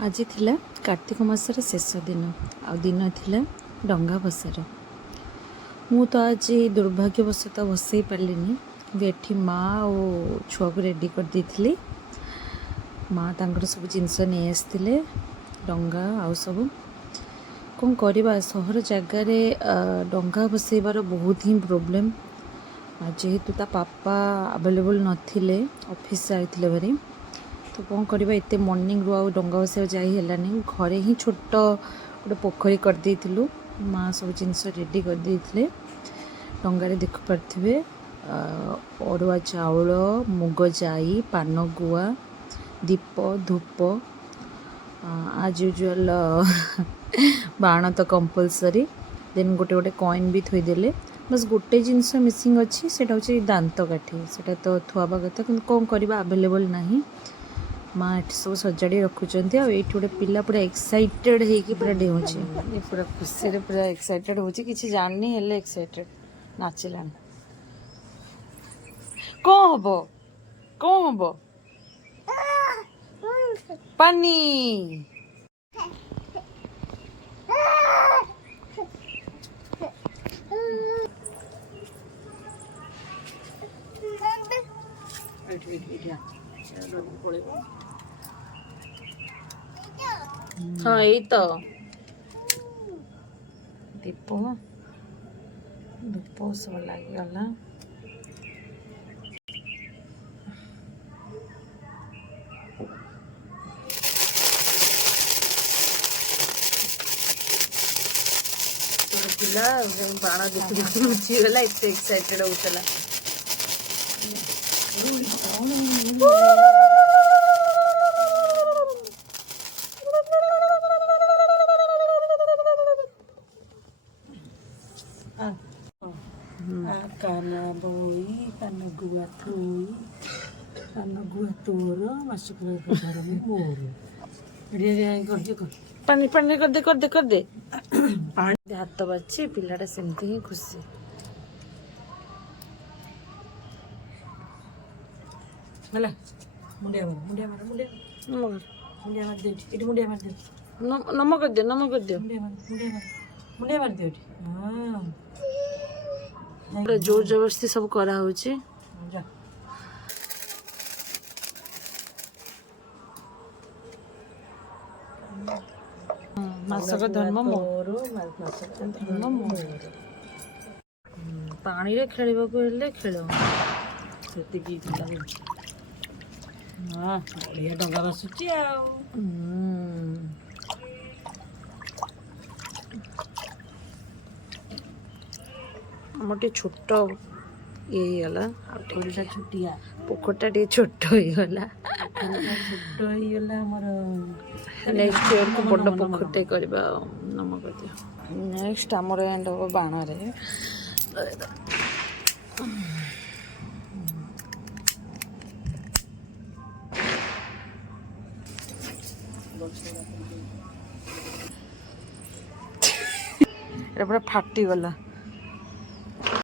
आज थिला कार्तिक मासर शेष दिन आ दिन थिला डंगा बसार। मु तो आज दुर्भाग्यवशतः बसई पार्लिनी एठी माँ और छुआ को रेडी कर देथिली। माँ तांकर सब जिनस नहीं आसते डंगा आउ सब कौन करवा सहर जगार डंगा बसैबार बहुत ही प्रोब्लेम। जेहेतु ता पापा अवेलेबल नथिले ऑफिस जाइथिले भारी तो कौन करवा एत मॉर्निंग रू डंगा बसैया जाइलानी घरे ही छोट गोटे पोखरी कर देइथिलु। माँ सब जिनस रेडी कर देइथिले डंगारे देख पार्थिबे अरुआ चाउल मुग जाई पान गुआ दीप धूप आज यूजुअल बाण तो कंपलसरी देन गोटे गोटे कॉइन भी थोदेले बस गोटे जिनस मिसिंग अच्छी से दांत काठी से तो थुआबा कथा कि कौन करवा अवेलेबल नहीं। माँ ये सब सजाड़ी रखुच्च ये गोटे पिला पूरा एक्साइटेड होगी पूरा डेउचे पूरा खुशी पूरा एक्साइटेड होची किसी जाननी हेले एक्साइटेड नाचिला कौन हबो कौन हबो पानी हाँ यही तो दीप धूप सब लगिगला। पिला बाण देखी देखी लुचिगला एत एक्साइटेड होता। Kana boy, kana gua tuh, kana gua tuh, masuk ke dalam mur. Dia kerja kok. पानी पानी कर दे कर दे कर दे पानी हाथ बाची पिलाटा सेमती ही खुशी। Mana? Mudia mana? Mudia mana? Mudia. Mudia mana deh? Itu mudia mana deh? नमक कर दे नमक कर दे Mudia mana? Mudia mana? Mudia mana deh? Ah. जोर जबरदस्ती सब करा होची। जा. मासक धर्म मोरो मासक धर्म मोर पानी रे खेलिबाकू हेले खेल ସେତିକି ହଁ ବଢ଼ିଆ ଡଙ୍ଗା ବସୁଛି ଆଉ ଆମର ଟିକେ ଛୋଟ ଇଏ ହେଇଗଲା ପୋଖରୀଟା ଛୋଟିଆ ପୋଖରୀଟା ଟିକେ ଛୋଟ ହେଇଗଲା ଛୋଟ ହେଇଗଲା ଆମର ନେକ୍ସଟ ଇୟରକୁ ବଡ଼ ପୋଖରୀଟେ କରିବା ଆଉ ନମ କରିଦିଅ। ନେକ୍ସଟ ଆମର ଏଣ୍ଡ ହବ ବାଣରେ ଏଟା ପୁରା ଫାଟିଗଲା।